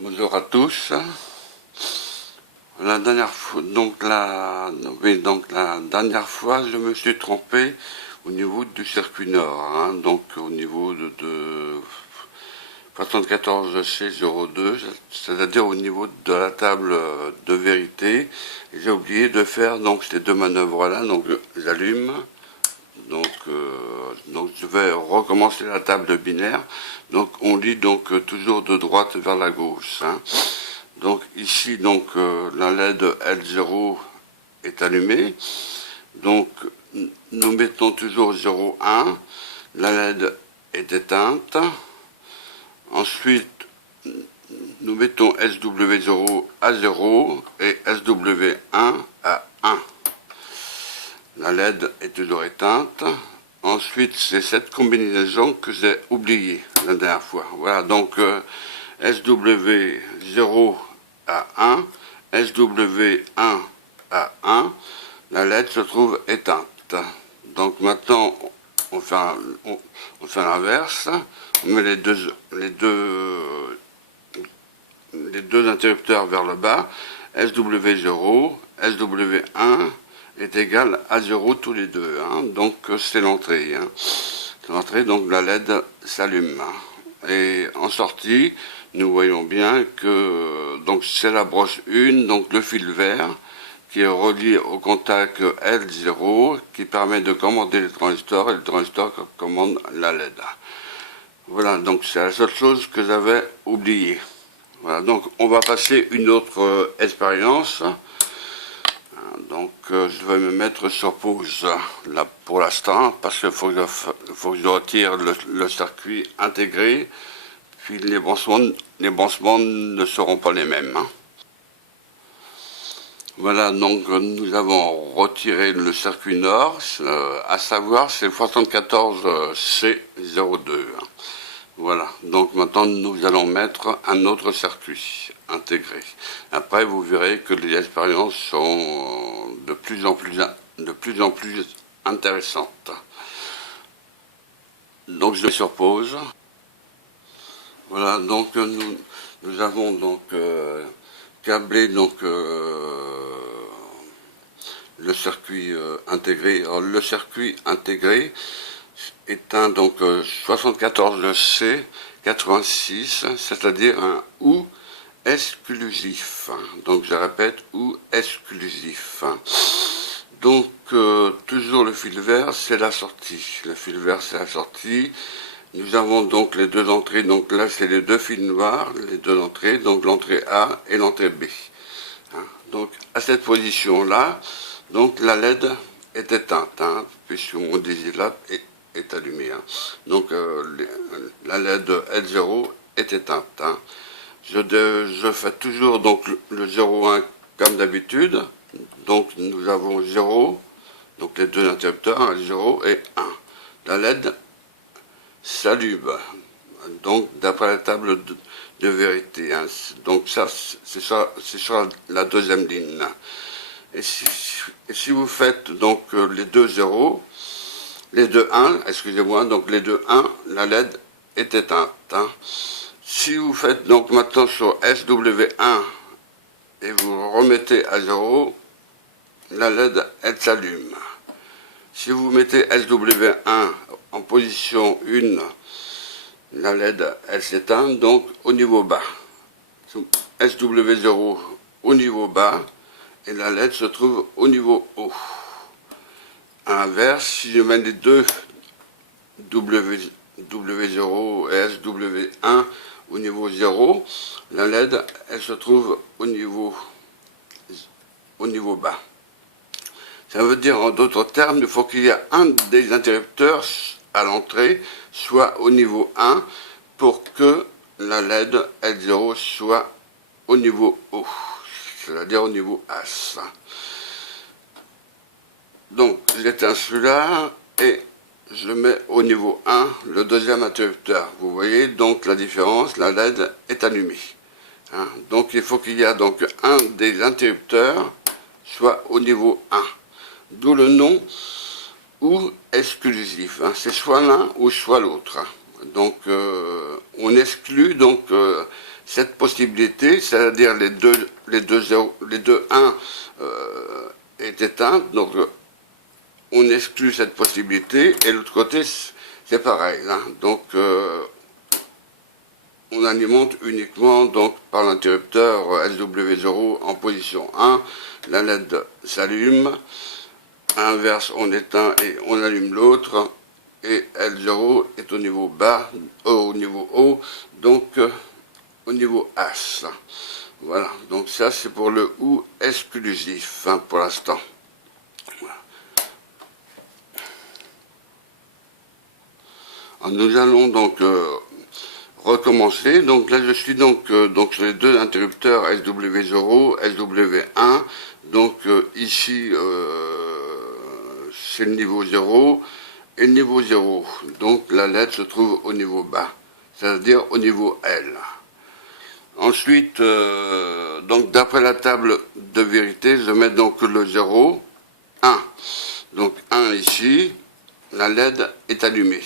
Bonjour à tous. La dernière fois, la dernière fois, je me suis trompé au niveau du circuit nord, hein, donc au niveau de 74C02, c'est-à-dire au niveau de la table de vérité. J'ai oublié de faire donc ces deux manœuvres-là, donc j'allume. Donc je vais recommencer la table de binaire. Donc on lit donc toujours de droite vers la gauche. Hein. Donc ici donc la LED L0 est allumée. Donc nous mettons toujours 0,1. La LED est éteinte. Ensuite nous mettons SW0 à 0 et SW1 à 1. La LED est toujours éteinte. Ensuite, c'est cette combinaison que j'ai oubliée la dernière fois. Voilà, donc SW0 à 1, SW1 à 1, la LED se trouve éteinte. Donc maintenant, on fait l'inverse. On met les deux interrupteurs vers le bas. SW0, SW1 est égal à 0 tous les deux. Hein. Donc c'est l'entrée. Hein. C'est l'entrée, donc la LED s'allume. Et en sortie, nous voyons bien que donc c'est la broche 1, donc le fil vert, qui est relié au contact L0, qui permet de commander les transistors, et le transistor commande la LED. Voilà, donc c'est la seule chose que j'avais oubliée. Voilà, donc on va passer une autre expérience. Donc je vais me mettre sur pause là pour l'instant parce qu'il faut que je retire le circuit intégré, puis les branchements ne seront pas les mêmes. Hein. Voilà, donc nous avons retiré le circuit nord, à savoir c'est le 74C02. Hein. Voilà, donc maintenant nous allons mettre un autre circuit intégré. Après vous verrez que les expériences sont de plus en plus intéressantes. Donc je vais sur pause. Voilà, donc nous avons donc câblé donc le circuit intégré. Alors, le circuit intégré est un donc 74C86, c'est-à-dire un OU exclusif. Donc je répète, OU exclusif. Donc toujours le fil vert, c'est la sortie. Le fil vert, c'est la sortie. Nous avons donc les deux entrées. Donc là, c'est les deux fils noirs, les deux entrées. Donc l'entrée A et l'entrée B. Donc à cette position-là, donc la LED est éteinte, puisque mon désilab est allumé. Hein. Donc la LED L0 est éteinte. Hein. Je fais toujours donc le 0,1 comme d'habitude. Donc nous avons 0, donc les deux interrupteurs, 0 et 1. La LED s'allume, donc d'après la table de vérité. Hein. Donc ça, c'est sur la deuxième ligne. Et si vous faites donc les deux 0, les deux 1, excusez-moi, donc les deux 1, la LED est éteinte. Hein. Si vous faites donc maintenant sur SW1 et vous remettez à 0, la LED, elle s'allume. Si vous mettez SW1 en position 1, la LED, elle s'éteint, donc au niveau bas. SW0 au niveau bas, et la LED se trouve au niveau haut. À l'inverse, si je mets les deux W0 et SW1 au niveau 0, la LED, elle se trouve au niveau bas. Ça veut dire, en d'autres termes, il faut qu'il y ait un des interrupteurs à l'entrée, soit au niveau 1, pour que la LED L0 soit au niveau haut, c'est-à-dire au niveau As. Donc, j'éteins celui-là et je mets au niveau 1 le deuxième interrupteur. Vous voyez donc la différence, la LED est allumée. Hein. Donc, il faut qu'il y ait donc un des interrupteurs soit au niveau 1. D'où le nom ou exclusif. Hein. C'est soit l'un ou soit l'autre. Donc on exclut donc cette possibilité, c'est-à-dire les deux 1 est éteinte, donc on exclut cette possibilité, et l'autre côté c'est pareil, hein. Donc on alimente uniquement donc par l'interrupteur SW0 en position 1, la LED s'allume, inverse on éteint et on allume l'autre, et L0 est au niveau bas, au niveau haut, donc au niveau H. Voilà, donc ça c'est pour le OU exclusif, hein, pour l'instant. Voilà. Nous allons donc recommencer. Donc là je suis donc sur les deux interrupteurs SW0, SW1. Donc ici c'est le niveau 0 et le niveau 0. Donc la LED se trouve au niveau bas, c'est-à-dire au niveau L. Ensuite, donc d'après la table de vérité, je mets donc le 0, 1. Donc 1 ici, la LED est allumée.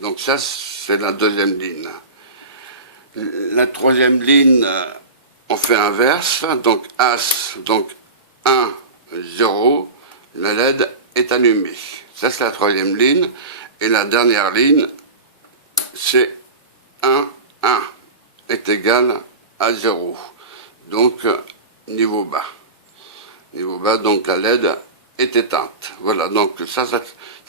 Donc ça c'est la deuxième ligne. La troisième ligne, on fait inverse, donc As, donc 1, 0, la LED est allumée. Ça c'est la troisième ligne. Et la dernière ligne, c'est 1, 1 est égal à 0. Donc niveau bas. Niveau bas, donc la LED est éteinte. Voilà, donc ça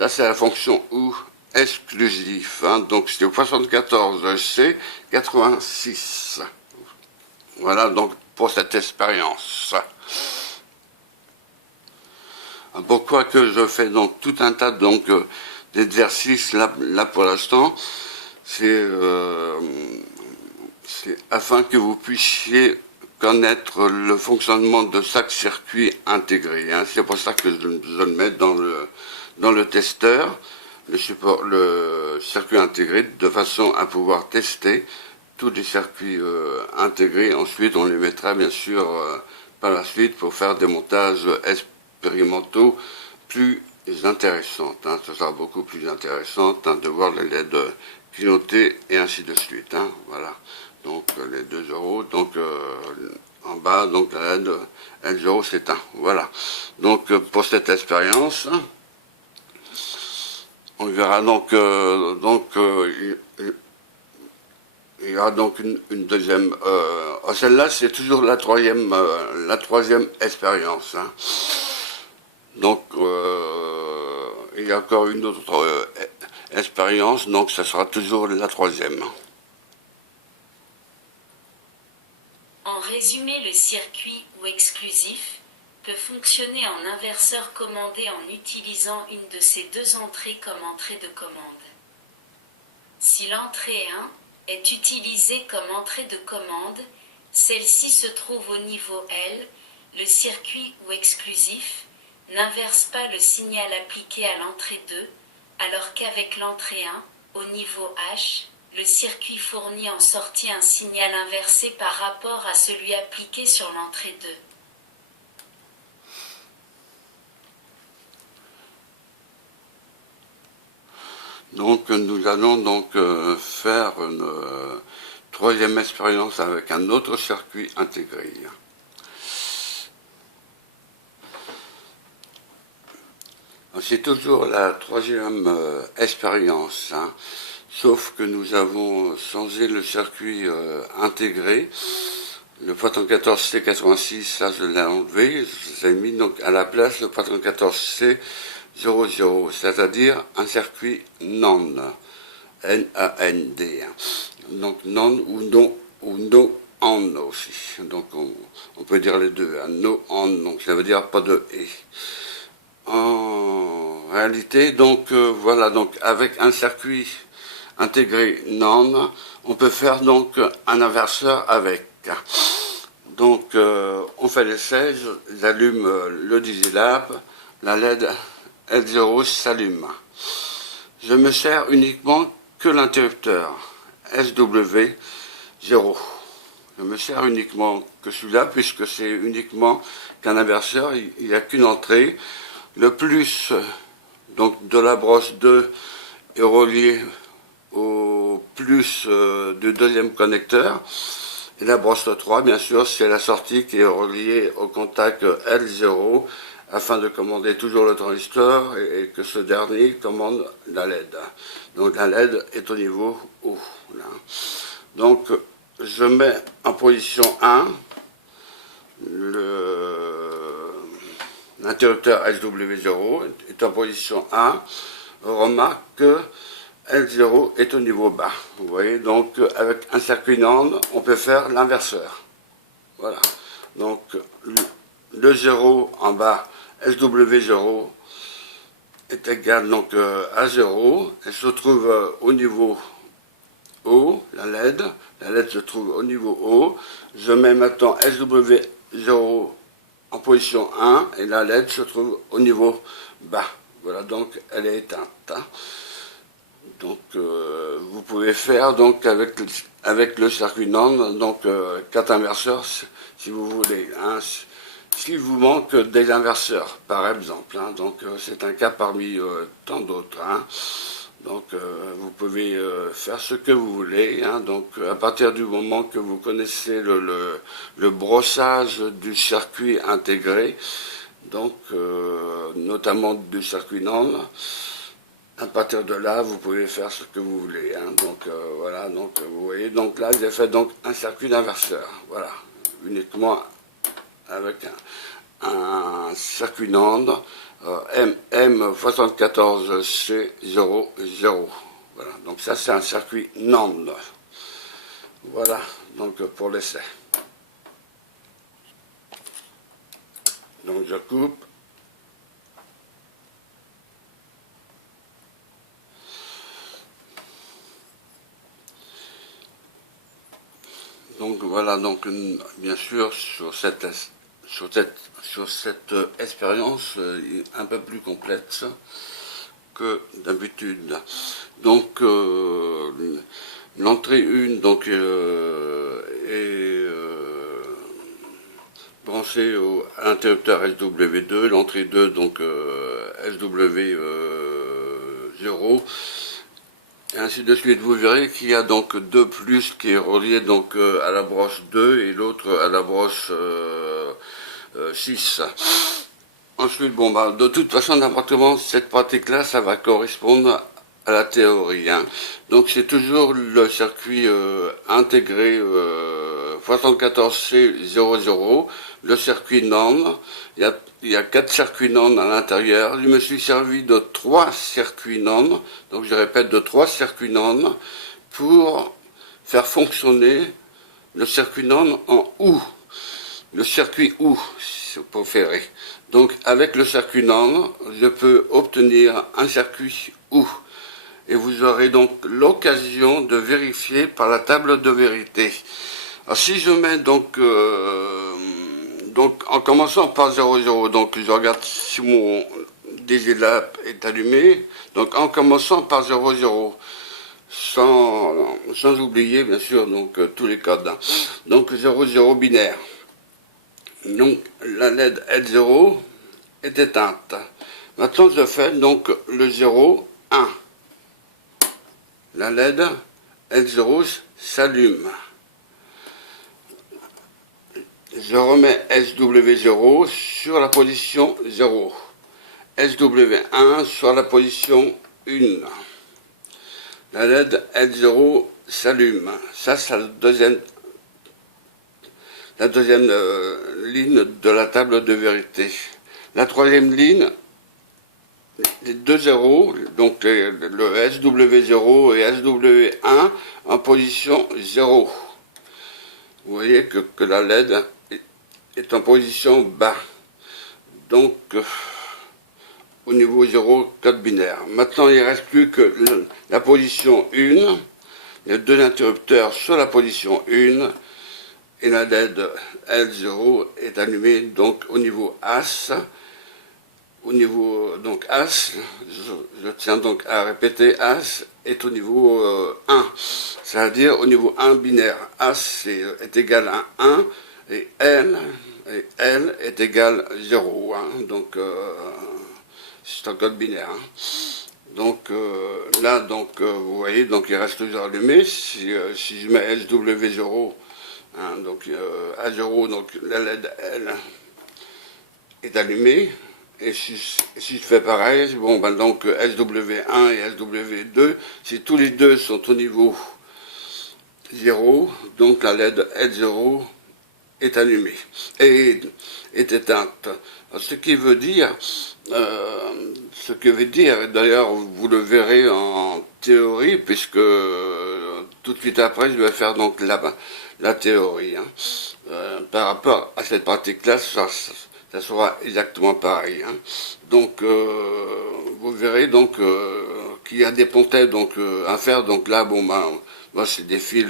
c'est la fonction OU exclusif, hein. Donc c'est au 74C 86. Voilà donc pour cette expérience. Pourquoi que je fais donc tout un tas donc d'exercices là pour l'instant, c'est afin que vous puissiez connaître le fonctionnement de chaque circuit intégré, hein. C'est pour ça que je le mets dans le testeur, le circuit intégré, de façon à pouvoir tester tous les circuits intégrés. Ensuite, on les mettra bien sûr par la suite pour faire des montages expérimentaux plus intéressants, hein. Ce sera beaucoup plus intéressant, hein, de voir les LED clignoter et ainsi de suite, hein. Voilà. Donc les 2 euros, donc en bas, donc la LED L0 s'éteint. Voilà. Donc pour cette expérience, on verra donc, il y aura donc une deuxième. Celle-là, c'est toujours la troisième expérience, hein. Donc il y a encore une autre expérience, donc ça sera toujours la troisième. En résumé, le circuit ou exclusif peut fonctionner en inverseur commandé en utilisant une de ces deux entrées comme entrée de commande. Si l'entrée 1 est utilisée comme entrée de commande, celle-ci se trouve au niveau L, le circuit ou exclusif n'inverse pas le signal appliqué à l'entrée 2, alors qu'avec l'entrée 1, au niveau H, le circuit fournit en sortie un signal inversé par rapport à celui appliqué sur l'entrée 2. Donc nous allons donc faire une troisième expérience avec un autre circuit intégré. C'est toujours la troisième expérience, hein. Sauf que nous avons changé le circuit intégré. Le 74C86, ça je l'ai enlevé, je l'ai mis donc à la place le 74C00, c'est-à-dire un circuit NAND, N-A-N-D, hein. Donc NAND ou no AND aussi, donc on peut dire les deux, hein. No AND, donc ça veut dire pas de et. En réalité, donc voilà, donc avec un circuit intégré NAND, on peut faire donc un inverseur avec. Donc on fait l'essai, j'allume le Digilab, la LED L0 s'allume. Je me sers uniquement que l'interrupteur SW0. Je me sers uniquement que celui-là, puisque c'est uniquement qu'un inverseur, il n'y a qu'une entrée. Le plus donc de la brosse 2 est relié au plus du deuxième connecteur, Et la brosse 3, bien sûr, c'est la sortie qui est reliée au contact L0 afin de commander toujours le transistor et que ce dernier commande la LED. Donc la LED est au niveau haut. Là. Donc je mets en position 1 l'interrupteur SW0 est en position 1. Remarque que L0 est au niveau bas. Vous voyez, donc avec un circuit NAND, on peut faire l'inverseur. Voilà. Donc le 0 en bas, SW0 est égal donc à 0. Elle se trouve au niveau haut, la LED. La LED se trouve au niveau haut. Je mets maintenant SW0 en position 1 et la LED se trouve au niveau bas. Voilà, donc elle est éteinte. Donc vous pouvez faire donc avec le circuit NAND, donc 4 inverseurs si vous voulez. Hein. S'il vous manque des inverseurs, par exemple, hein, donc c'est un cas parmi tant d'autres. Hein. Donc vous pouvez faire ce que vous voulez. Hein. Donc à partir du moment que vous connaissez le brossage du circuit intégré, donc notamment du circuit NAND, à partir de là, vous pouvez faire ce que vous voulez. Hein. Donc voilà, donc vous voyez, donc là j'ai fait donc un circuit d'inverseur, voilà, uniquement avec un circuit NAND M74C00. Voilà, donc ça c'est un circuit NAND. Voilà, donc pour l'essai. Donc je coupe. Donc voilà, donc bien sûr sur cette expérience un peu plus complexe que d'habitude. Donc l'entrée 1 donc, est branchée à l'interrupteur SW2, l'entrée 2 donc SW0. Et ainsi de suite, vous verrez qu'il y a donc 2 plus qui est relié donc à la broche 2 et l'autre à la broche 6. Ensuite, bon, bah, de toute façon, n'importe comment, cette pratique-là, ça va correspondre à la théorie. Hein. Donc, c'est toujours le circuit intégré 74C00, le circuit NAND. Il y a 4 circuits NAND à l'intérieur. Je me suis servi de 3 circuits NAND, donc je répète, de 3 circuits NAND pour faire fonctionner le circuit NAND en OU. Le circuit OU, si vous préférez. Donc, avec le circuit NAND, je peux obtenir un circuit OU. Et vous aurez donc l'occasion de vérifier par la table de vérité. Alors, si je mets donc en commençant par 00, donc je regarde si mon DGLab est allumé. Donc, en commençant par 00, sans oublier, bien sûr, donc tous les codes. Hein. Donc, 00 binaire. Donc la LED L0 est éteinte. Maintenant je fais donc le 0, 1. La LED L0 s'allume. Je remets SW0 sur la position 0. SW1 sur la position 1. La LED L0 s'allume. Ça c'est la deuxième ligne de la table de vérité. La troisième ligne, les 2 zéros, donc le SW0 et SW1 en position 0. Vous voyez que la LED est en position bas. Donc, au niveau 0, code binaire. Maintenant, il ne reste plus que la position 1, les 2 interrupteurs sur la position 1, et la LED L0 est allumée donc au niveau As. Au niveau donc As, je tiens donc à répéter, As est au niveau 1, c'est-à-dire au niveau 1 binaire. As est égal à 1 et L est égal à 0. Hein, donc c'est un code binaire. Hein. Donc là, donc vous voyez, donc il reste toujours allumé. Si je mets SW0, Hein, donc à 0, donc la LED elle est allumée. Et si je fais pareil, bon ben donc SW1 et SW2, si tous les deux sont au niveau 0, donc la LED L0 est allumée et est éteinte. Ce qui veut dire, d'ailleurs vous le verrez en théorie, puisque tout de suite après je vais faire donc la théorie. Hein. Par rapport à cette pratique-là, ça sera exactement pareil. Hein. Donc vous verrez donc qu'il y a des pontets donc à faire. Donc là, bon ben, moi c'est des fils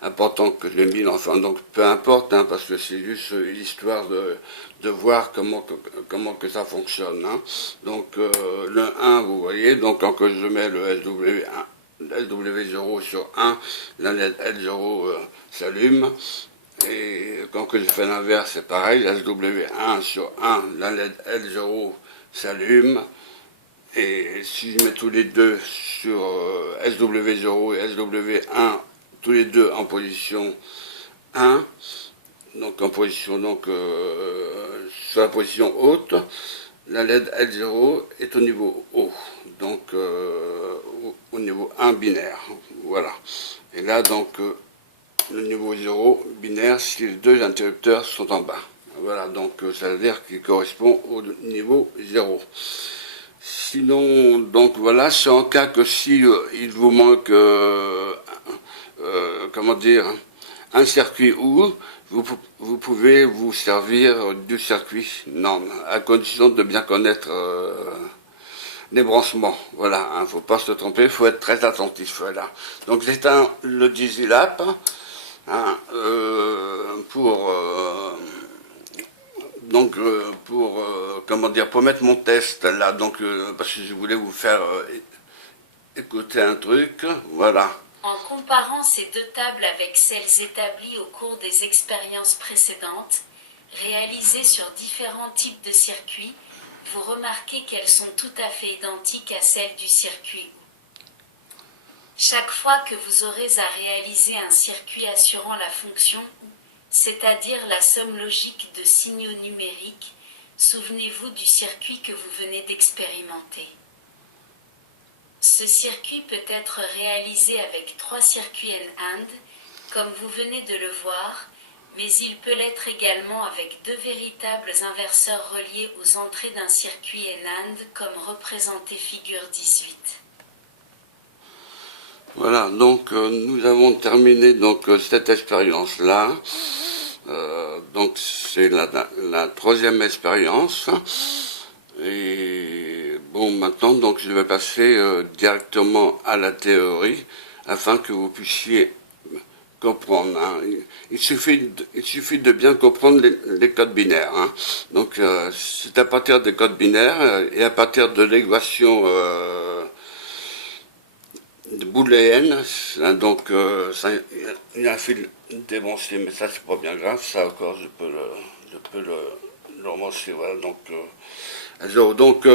importants que j'ai mis, enfin donc peu importe, hein, parce que c'est juste l'histoire de voir comment que ça fonctionne. Hein. Donc le 1, vous voyez, donc quand je mets le SW0 sur 1, la LED L0 s'allume. Et quand je fais l'inverse, c'est pareil, SW1 sur 1, la LED L0 s'allume. Et si je mets tous les deux sur SW0 et SW1, tous les deux en position 1, donc en position sur la position haute, la LED L0 est au niveau haut, donc au niveau 1 binaire, voilà. Et là donc le niveau 0 binaire si les deux interrupteurs sont en bas. Voilà, donc ça veut dire qu'il correspond au niveau 0. Sinon, donc voilà, c'est en cas que si il vous manque, comment dire, un circuit ou vous pouvez vous servir du circuit norme, à condition de bien connaître les branchements. Voilà, il ne faut pas se tromper, il faut être très attentif. Voilà. Donc j'éteins le Digilap. Hein, comment dire, pour mettre mon test là, donc parce que je voulais vous faire écouter un truc, voilà. En comparant ces deux tables avec celles établies au cours des expériences précédentes, réalisées sur différents types de circuits, vous remarquez qu'elles sont tout à fait identiques à celles du circuit. Chaque fois que vous aurez à réaliser un circuit assurant la fonction OU, c'est-à-dire la somme logique de signaux numériques, souvenez-vous du circuit que vous venez d'expérimenter. Ce circuit peut être réalisé avec 3 circuits en AND, comme vous venez de le voir, mais il peut l'être également avec 2 véritables inverseurs reliés aux entrées d'un circuit en AND, comme représenté figure 18. Voilà, donc nous avons terminé donc cette expérience-là. Donc c'est la troisième expérience. Et bon, maintenant donc je vais passer directement à la théorie afin que vous puissiez comprendre. Hein. Il suffit de bien comprendre les codes binaires. Hein. Donc c'est à partir des codes binaires et à partir de l'équation booléenne, hein, donc il y a un fil débranché, mais ça c'est pas bien grave, ça encore je peux le remonter, voilà, donc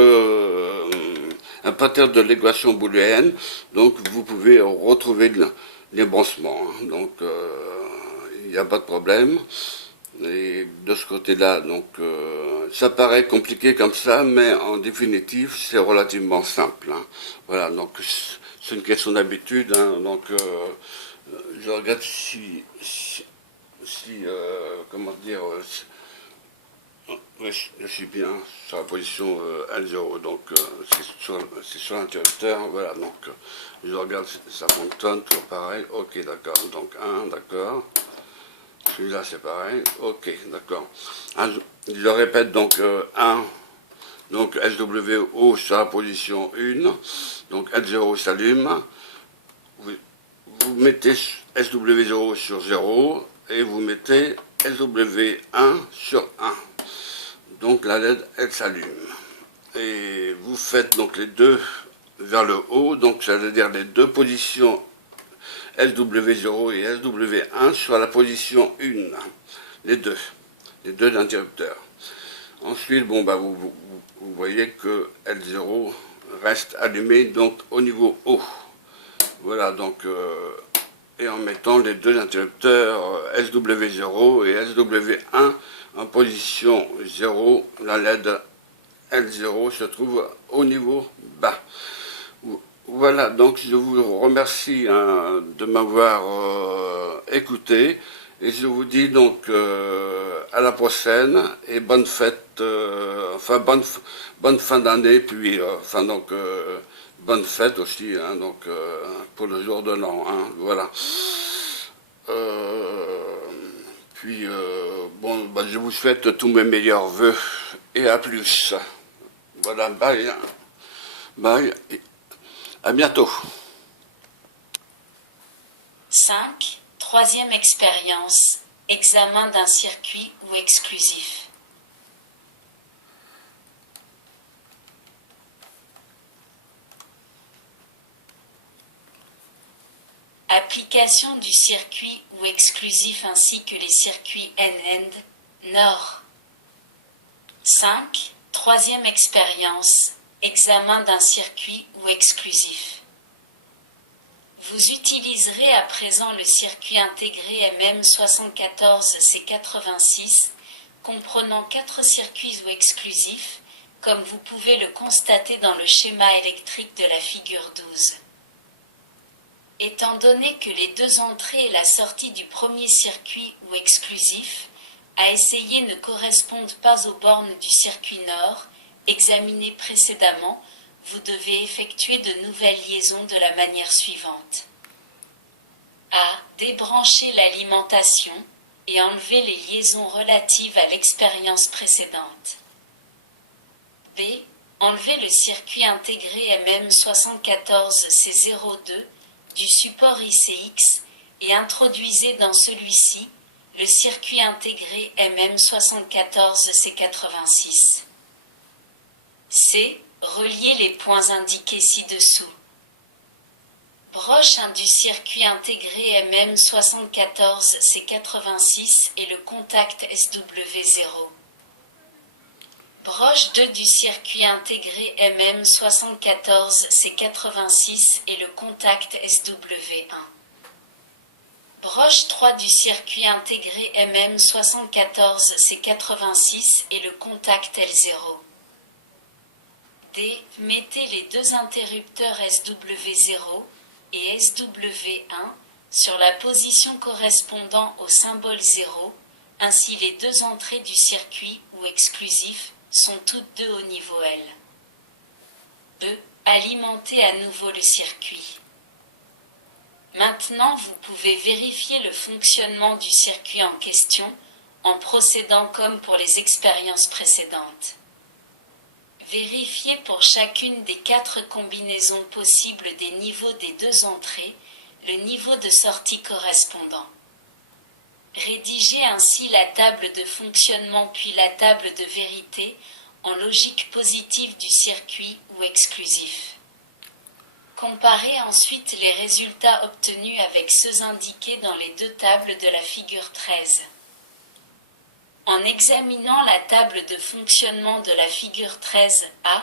à partir de l'équation booléenne, donc vous pouvez retrouver les branchements, hein, donc il n'y a pas de problème. Et de ce côté-là, donc ça paraît compliqué comme ça, mais en définitive, c'est relativement simple. Hein. Voilà, donc c'est une question d'habitude. Hein, donc je regarde si comment dire, oui, je suis bien sur la position L0, donc c'est sur l'interrupteur. Voilà, donc je regarde si ça fonctionne, toujours pareil. Ok, d'accord. Donc 1, d'accord. Celui-là, c'est pareil. Ok, d'accord. Je répète, donc 1, donc SWO sur la position 1, donc L0 s'allume. Vous mettez SW0 sur 0 et vous mettez SW1 sur 1. Donc la LED, elle s'allume. Et vous faites donc les deux vers le haut, donc ça veut dire les deux positions SW0 et SW1 sur la position 1, les deux interrupteurs. Ensuite, bon, bah, vous voyez que L0 reste allumé donc au niveau haut. Voilà, donc et en mettant les deux interrupteurs SW0 et SW1 en position 0, la LED L0 se trouve au niveau bas. Voilà, donc je vous remercie de m'avoir écouté et je vous dis donc à la prochaine et bonne fête, bonne fin d'année, puis bonne fête aussi, hein, donc pour le jour de l'an, hein, voilà. Bon, bah, je vous souhaite tous mes meilleurs vœux et à plus. Voilà, bye, bye, à bientôt. 5. Troisième expérience. Examen d'un circuit ou exclusif. Application du circuit ou exclusif ainsi que les circuits NAND, NOR. 5. Troisième expérience. Examen d'un circuit ou exclusif. Vous utiliserez à présent le circuit intégré MM74C86, comprenant 4 circuits ou exclusifs, comme vous pouvez le constater dans le schéma électrique de la figure 12. Étant donné que les deux entrées et la sortie du premier circuit ou exclusif à essayer ne correspondent pas aux bornes du circuit nord, examinées précédemment, vous devez effectuer de nouvelles liaisons de la manière suivante. A. Débrancher l'alimentation et enlever les liaisons relatives à l'expérience précédente. B. Enlever le circuit intégré MM74C02 du support ICX et introduisez dans celui-ci le circuit intégré MM74C86. C. Relier les points indiqués ci-dessous. Broche 1 du circuit intégré MM74C86 et le contact SW0. Broche 2 du circuit intégré MM74C86 et le contact SW1. Broche 3 du circuit intégré MM74C86 et le contact L0. D. Mettez les deux interrupteurs SW0 et SW1 sur la position correspondant au symbole 0, ainsi les deux entrées du circuit ou exclusif sont toutes deux au niveau L. E. Alimentez à nouveau le circuit. Maintenant, vous pouvez vérifier le fonctionnement du circuit en question en procédant comme pour les expériences précédentes. Vérifiez pour chacune des 4 combinaisons possibles des niveaux des deux entrées le niveau de sortie correspondant. Rédigez ainsi la table de fonctionnement puis la table de vérité en logique positive du circuit ou exclusif. Comparez ensuite les résultats obtenus avec ceux indiqués dans les deux tables de la figure 13. En examinant la table de fonctionnement de la figure 13A,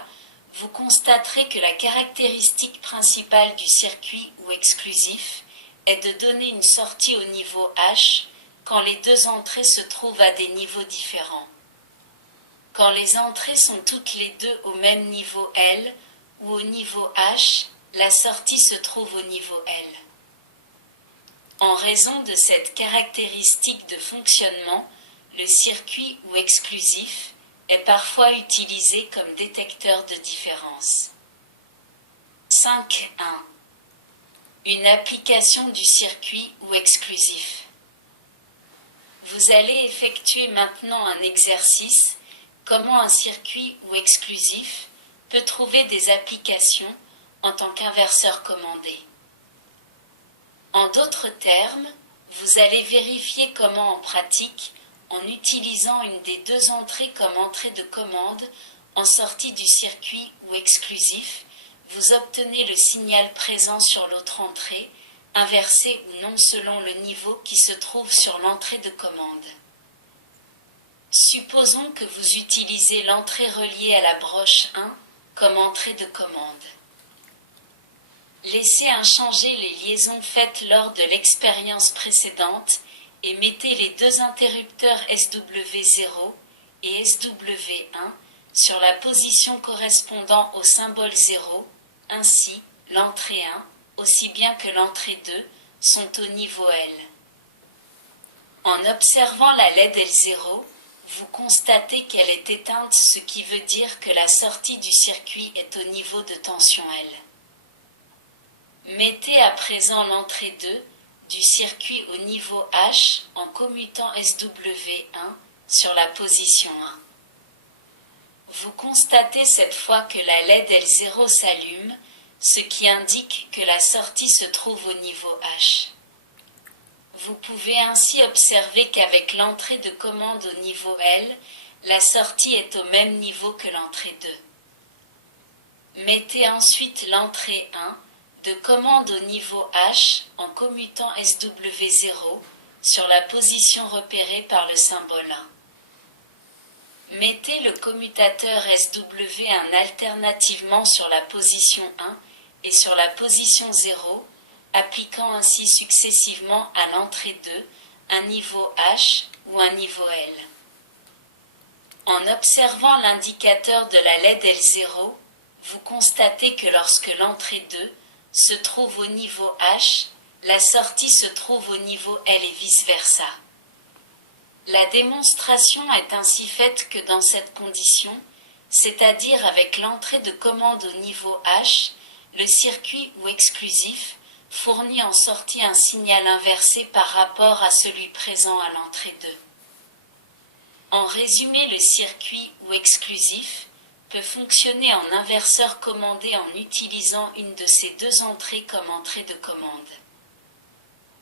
vous constaterez que la caractéristique principale du circuit ou exclusif est de donner une sortie au niveau H quand les deux entrées se trouvent à des niveaux différents. Quand les entrées sont toutes les deux au même niveau L ou au niveau H, la sortie se trouve au niveau L. En raison de cette caractéristique de fonctionnement, le circuit ou exclusif est parfois utilisé comme détecteur de différence. 5.1. Une application du circuit ou exclusif. Vous allez effectuer maintenant un exercice, comment un circuit ou exclusif peut trouver des applications en tant qu'inverseur commandé. En d'autres termes, vous allez vérifier comment en pratique, en utilisant une des deux entrées comme entrée de commande en sortie du circuit ou exclusif, vous obtenez le signal présent sur l'autre entrée, inversé ou non selon le niveau qui se trouve sur l'entrée de commande. Supposons que vous utilisez l'entrée reliée à la broche 1 comme entrée de commande. Laissez inchangées les liaisons faites lors de l'expérience précédente et mettez les deux interrupteurs SW0 et SW1 sur la position correspondant au symbole 0, ainsi, l'entrée 1, aussi bien que l'entrée 2, sont au niveau L. En observant la LED L0, vous constatez qu'elle est éteinte, ce qui veut dire que la sortie du circuit est au niveau de tension L. Mettez à présent l'entrée 2 du circuit au niveau H en commutant SW1 sur la position 1. Vous constatez cette fois que la LED L0 s'allume, ce qui indique que la sortie se trouve au niveau H. Vous pouvez ainsi observer qu'avec l'entrée de commande au niveau L, la sortie est au même niveau que l'entrée 2. Mettez ensuite l'entrée 1 de commande au niveau H en commutant SW0 sur la position repérée par le symbole 1. Mettez le commutateur SW1 alternativement sur la position 1 et sur la position 0, appliquant ainsi successivement à l'entrée 2 un niveau H ou un niveau L. En observant l'indicateur de la LED L0, vous constatez que lorsque l'entrée 2 se trouve au niveau H, la sortie se trouve au niveau L et vice-versa. La démonstration est ainsi faite que dans cette condition, c'est-à-dire avec l'entrée de commande au niveau H, le circuit ou exclusif fournit en sortie un signal inversé par rapport à celui présent à l'entrée 2. En résumé, le circuit ou exclusif peut fonctionner en inverseur commandé en utilisant une de ces deux entrées comme entrée de commande.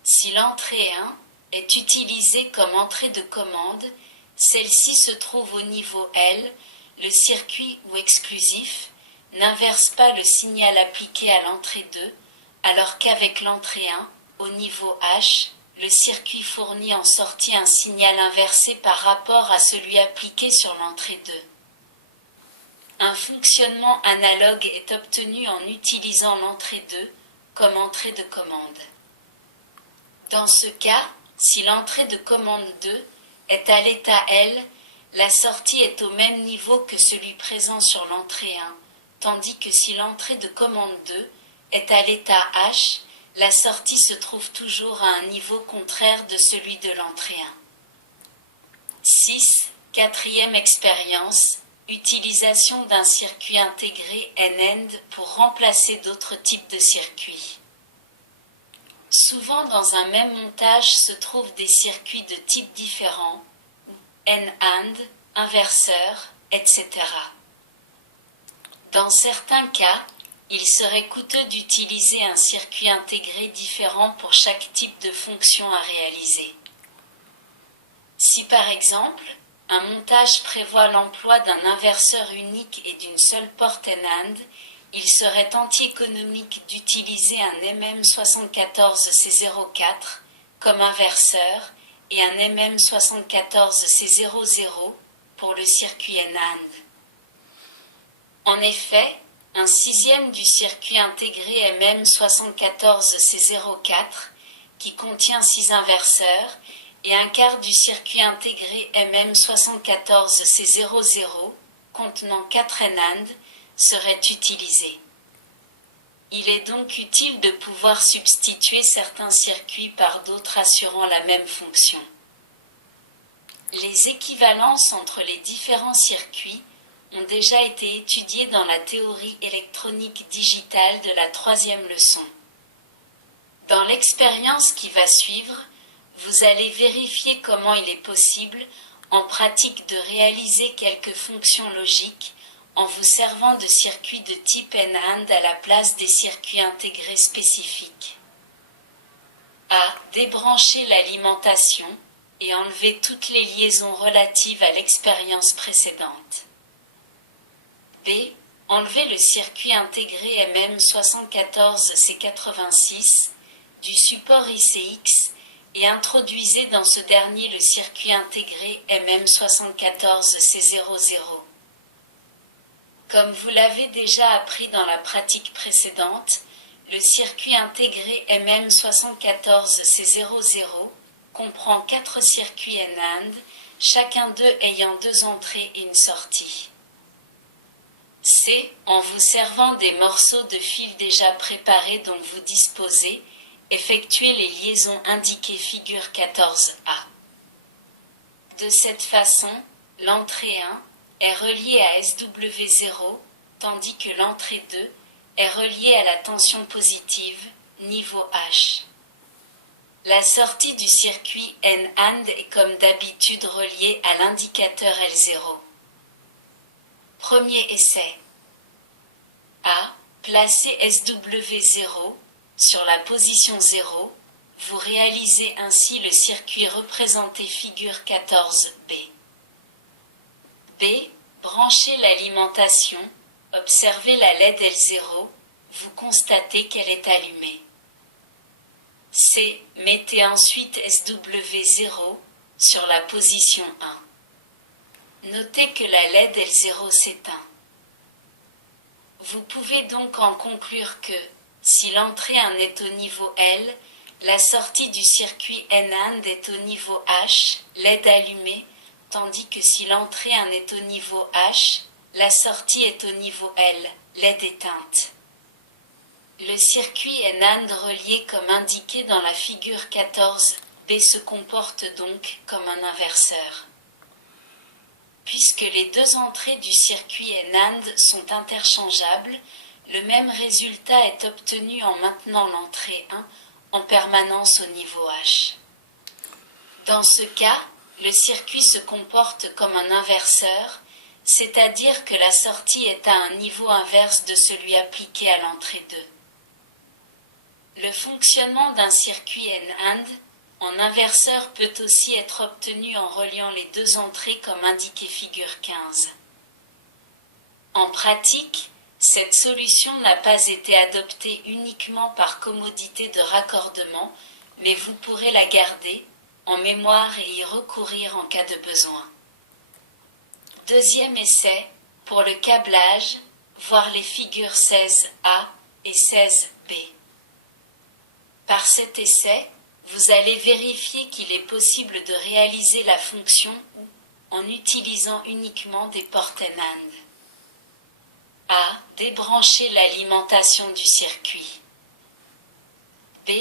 Si l'entrée 1 est utilisée comme entrée de commande, celle-ci se trouve au niveau L, le circuit ou exclusif n'inverse pas le signal appliqué à l'entrée 2, alors qu'avec l'entrée 1, au niveau H, le circuit fournit en sortie un signal inversé par rapport à celui appliqué sur l'entrée 2. Un fonctionnement analogue est obtenu en utilisant l'entrée 2 comme entrée de commande. Dans ce cas, si l'entrée de commande 2 est à l'état L, la sortie est au même niveau que celui présent sur l'entrée 1, tandis que si l'entrée de commande 2 est à l'état H, la sortie se trouve toujours à un niveau contraire de celui de l'entrée 1. 6. Quatrième expérience. Utilisation d'un circuit intégré N-end pour remplacer d'autres types de circuits. Souvent dans un même montage se trouvent des circuits de types différents, N-and, inverseur, etc. Dans certains cas, il serait coûteux d'utiliser un circuit intégré différent pour chaque type de fonction à réaliser. Si par exemple, un montage prévoit l'emploi d'un inverseur unique et d'une seule porte N-and, il serait anti-économique d'utiliser un MM74C04 comme inverseur et un MM74C00 pour le circuit N-and. En effet, un sixième du circuit intégré MM74C04 qui contient 6 inverseurs et un quart du circuit intégré MM74C00 contenant 4 N-and serait utilisé. Il est donc utile de pouvoir substituer certains circuits par d'autres assurant la même fonction. Les équivalences entre les différents circuits ont déjà été étudiées dans la théorie électronique digitale de la 3e leçon. Dans l'expérience qui va suivre, vous allez vérifier comment il est possible, en pratique, de réaliser quelques fonctions logiques en vous servant de circuits de type N-and à la place des circuits intégrés spécifiques. A. Débrancher l'alimentation et enlever toutes les liaisons relatives à l'expérience précédente. B. Enlever le circuit intégré MM74C86 du support ICX et introduisez dans ce dernier le circuit intégré MM74C00. Comme vous l'avez déjà appris dans la pratique précédente, Le circuit intégré MM74C00 comprend 4 circuits NAND, chacun d'eux ayant 2 entrées et une sortie. C. En vous servant des morceaux de fil déjà préparés dont vous disposez, effectuez les liaisons indiquées figure 14A. De cette façon, l'entrée 1 est reliée à SW0, tandis que l'entrée 2 est reliée à la tension positive, niveau H. La sortie du circuit NAND est comme d'habitude reliée à l'indicateur L0. Premier essai. A. Placez SW0 sur la position 0. Vous réalisez ainsi le circuit représenté figure 14B. B. Branchez l'alimentation. Observez la LED L0. Vous constatez qu'elle est allumée. C. Mettez ensuite SW0 sur la position 1. Notez que la LED L0 s'éteint. Vous pouvez donc en conclure que, si l'entrée 1 est au niveau L, la sortie du circuit NAND est au niveau H, LED allumée, tandis que si l'entrée 1 est au niveau H, la sortie est au niveau L, LED éteinte. Le circuit NAND relié comme indiqué dans la figure 14B se comporte donc comme un inverseur. Puisque les 2 entrées du circuit NAND sont interchangeables, le même résultat est obtenu en maintenant l'entrée 1 en permanence au niveau H. Dans ce cas, le circuit se comporte comme un inverseur, c'est-à-dire que la sortie est à un niveau inverse de celui appliqué à l'entrée 2. Le fonctionnement d'un circuit NAND en inverseur peut aussi être obtenu en reliant les 2 entrées comme indiqué figure 15. En pratique, cette solution n'a pas été adoptée uniquement par commodité de raccordement, mais vous pourrez la garder en mémoire et y recourir en cas de besoin. Deuxième essai, pour le câblage, voir les figures 16A et 16B. Par cet essai, vous allez vérifier qu'il est possible de réaliser la fonction OU en utilisant uniquement des ports NAND. A. Débrancher l'alimentation du circuit. B.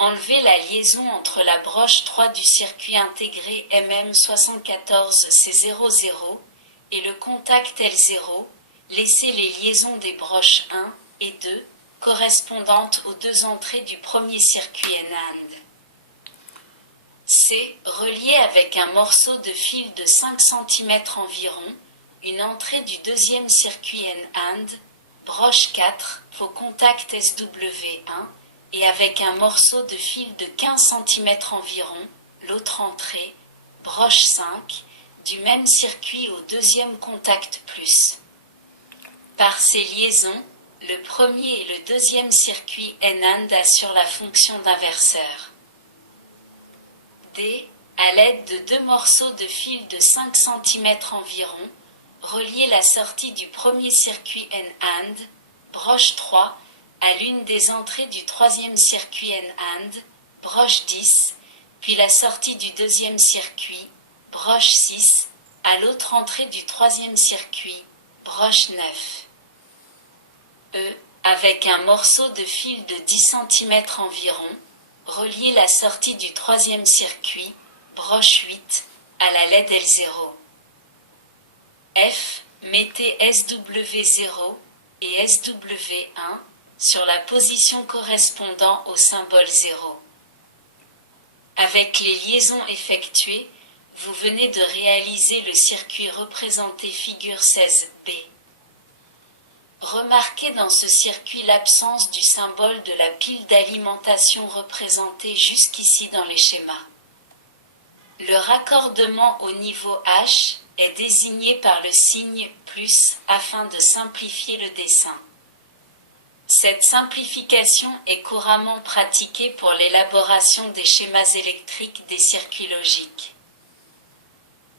Enlever la liaison entre la broche 3 du circuit intégré MM74C00 et le contact L0, laisser les liaisons des broches 1 et 2 correspondantes aux 2 entrées du premier circuit NAND. C. Relier avec un morceau de fil de 5 cm environ une entrée du deuxième circuit NAND, broche 4, au contact SW1, et avec un morceau de fil de 15 cm environ, l'autre entrée, broche 5, du même circuit au deuxième contact plus. Par ces liaisons, le premier et le deuxième circuit NAND assurent la fonction d'inverseur. D. À l'aide de 2 morceaux de fil de 5 cm environ, relier la sortie du premier circuit NAND, broche 3, à l'une des entrées du troisième circuit NAND, broche 10, puis la sortie du deuxième circuit, broche 6, à l'autre entrée du troisième circuit, broche 9. E. Avec un morceau de fil de 10 cm environ, relier la sortie du troisième circuit, broche 8, à la LED L0. F. Mettez SW0 et SW1 sur la position correspondant au symbole 0. Avec les liaisons effectuées, vous venez de réaliser le circuit représenté figure 16B. Remarquez dans ce circuit l'absence du symbole de la pile d'alimentation représentée jusqu'ici dans les schémas. Le raccordement au niveau H est désigné par le signe plus afin de simplifier le dessin. Cette simplification est couramment pratiquée pour l'élaboration des schémas électriques des circuits logiques.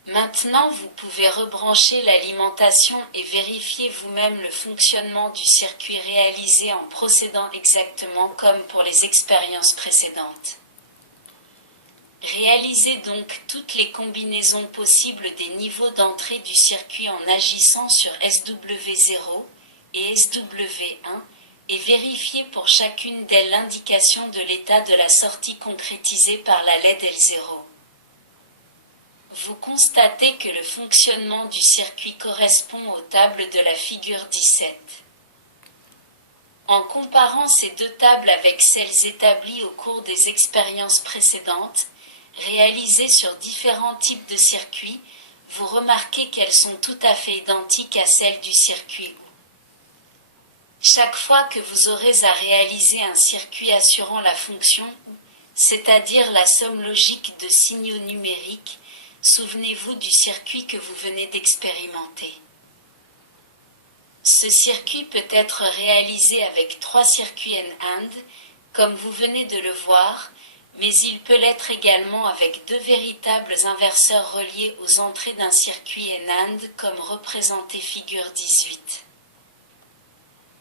Maintenant, vous pouvez rebrancher l'alimentation et vérifier vous-même le fonctionnement du circuit réalisé en procédant exactement comme pour les expériences précédentes. Réalisez donc toutes les combinaisons possibles des niveaux d'entrée du circuit en agissant sur SW0 et SW1 et vérifiez pour chacune d'elles l'indication de l'état de la sortie concrétisée par la LED L0. Vous constatez que le fonctionnement du circuit correspond aux tables de la figure 17. En comparant ces deux tables avec celles établies au cours des expériences précédentes, réalisées sur différents types de circuits, vous remarquez qu'elles sont tout à fait identiques à celles du circuit OU. Chaque fois que vous aurez à réaliser un circuit assurant la fonction OU, c'est-à-dire la somme logique de signaux numériques, souvenez-vous du circuit que vous venez d'expérimenter. Ce circuit peut être réalisé avec 3 circuits N-AND, comme vous venez de le voir, mais il peut l'être également avec 2 véritables inverseurs reliés aux entrées d'un circuit N-AND comme représenté figure 18.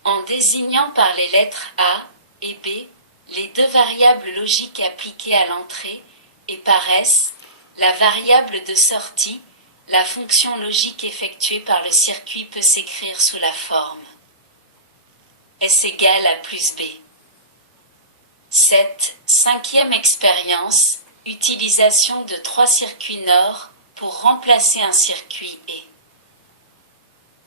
En désignant par les lettres A et B les 2 variables logiques appliquées à l'entrée, et par S, la variable de sortie, la fonction logique effectuée par le circuit peut s'écrire sous la forme S égale A plus B. 7. Cinquième expérience, utilisation de 3 circuits NOR pour remplacer un circuit E.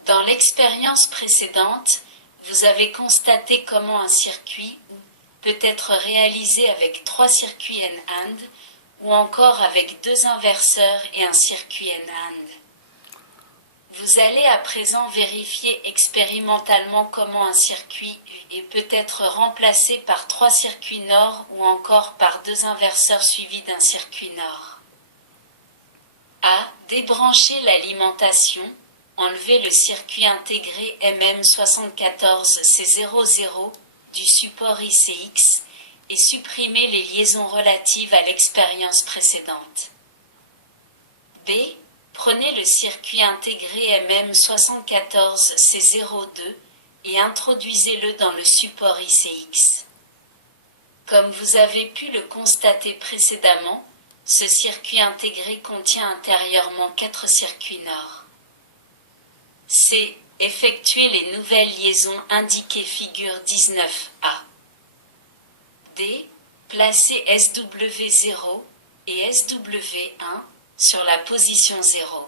Dans l'expérience précédente, vous avez constaté comment un circuit OU peut être réalisé avec 3 circuits N-AND ou encore avec 2 inverseurs et un circuit N-AND. Vous allez à présent vérifier expérimentalement comment un circuit U peut être remplacé par 3 circuits NOR ou encore par 2 inverseurs suivis d'un circuit NOR. A. Débrancher l'alimentation, enlever le circuit intégré MM74C00 du support ICX et supprimer les liaisons relatives à l'expérience précédente. B. Prenez le circuit intégré MM74C02 et introduisez-le dans le support ICX. Comme vous avez pu le constater précédemment, ce circuit intégré contient intérieurement 4 circuits NOR. C. Effectuez les nouvelles liaisons indiquées figure 19A. D. Placez SW0 et SW1 sur la position 0.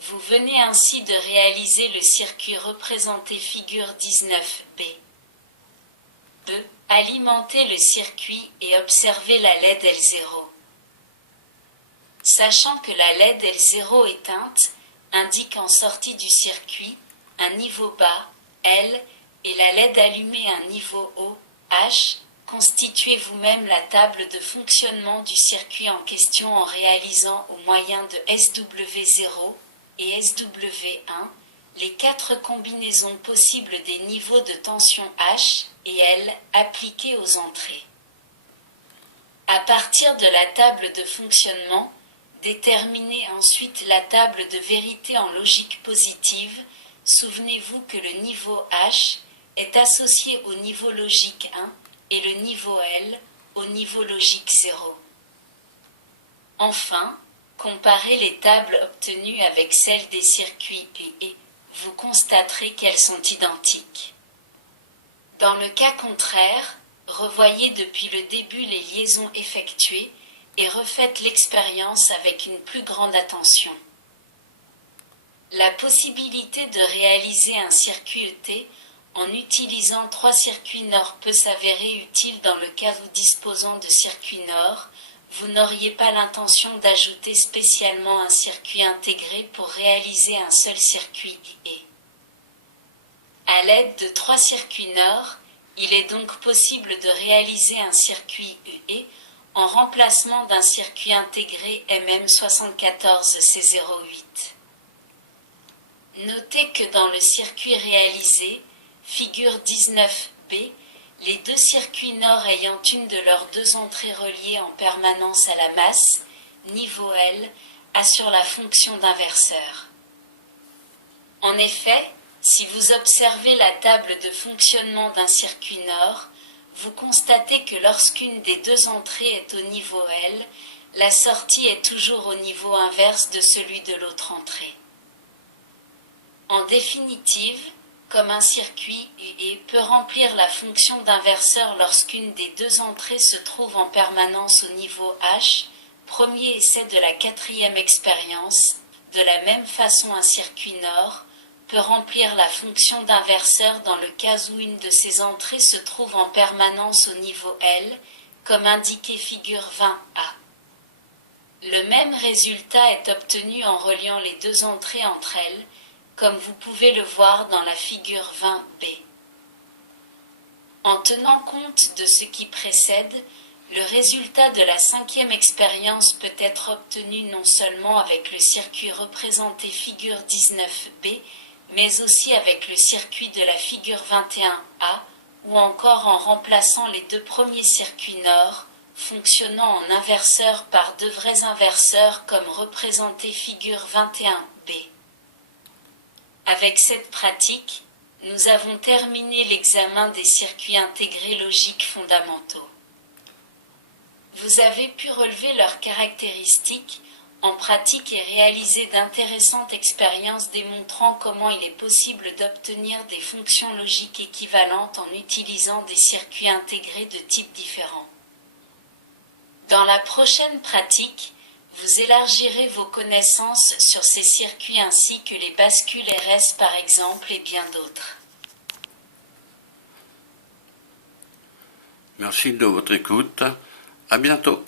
Vous venez ainsi de réaliser le circuit représenté figure 19B. E. Alimentez le circuit et observez la LED L0. Sachant que la LED L0 éteinte indique en sortie du circuit un niveau bas, L, et la LED allumée un niveau haut, H, constituez vous-même la table de fonctionnement du circuit en question en réalisant au moyen de SW0 et SW1 les 4 combinaisons possibles des niveaux de tension H et L appliqués aux entrées. À partir de la table de fonctionnement, déterminez ensuite la table de vérité en logique positive. Souvenez-vous que le niveau H est associé au niveau logique 1 et le niveau L au niveau logique 0. Enfin, comparez les tables obtenues avec celles des circuits U et vous constaterez qu'elles sont identiques. Dans le cas contraire, revoyez depuis le début les liaisons effectuées et refaites l'expérience avec une plus grande attention. La possibilité de réaliser un circuit ET en utilisant 3 circuits NOR peut s'avérer utile dans le cas où disposant de circuits NOR, vous n'auriez pas l'intention d'ajouter spécialement un circuit intégré pour réaliser un seul circuit E. À l'aide de 3 circuits NOR, il est donc possible de réaliser un circuit UE en remplacement d'un circuit intégré MM74C08. Notez que dans le circuit réalisé, figure 19B, les 2 circuits NOR ayant une de leurs 2 entrées reliées en permanence à la masse, niveau L, assure la fonction d'inverseur. En effet, si vous observez la table de fonctionnement d'un circuit NOR, vous constatez que lorsqu'une des deux entrées est au niveau L, la sortie est toujours au niveau inverse de celui de l'autre entrée. En définitive, comme un circuit UE peut remplir la fonction d'inverseur lorsqu'une des deux entrées se trouve en permanence au niveau H, premier essai de la quatrième expérience, de la même façon un circuit NOR peut remplir la fonction d'inverseur dans le cas où une de ces entrées se trouve en permanence au niveau L, comme indiqué figure 20A. Le même résultat est obtenu en reliant les deux entrées entre elles, comme vous pouvez le voir dans la figure 20B. En tenant compte de ce qui précède, le résultat de la cinquième expérience peut être obtenu non seulement avec le circuit représenté figure 19B, mais aussi avec le circuit de la figure 21A, ou encore en remplaçant les deux premiers circuits NOR, fonctionnant en inverseur par deux vrais inverseurs comme représenté figure 21B. Avec cette pratique, nous avons terminé l'examen des circuits intégrés logiques fondamentaux. Vous avez pu relever leurs caractéristiques, en pratique et réaliser d'intéressantes expériences démontrant comment il est possible d'obtenir des fonctions logiques équivalentes en utilisant des circuits intégrés de types différents. Dans la prochaine pratique, vous élargirez vos connaissances sur ces circuits ainsi que les bascules RS par exemple et bien d'autres. Merci de votre écoute. À bientôt.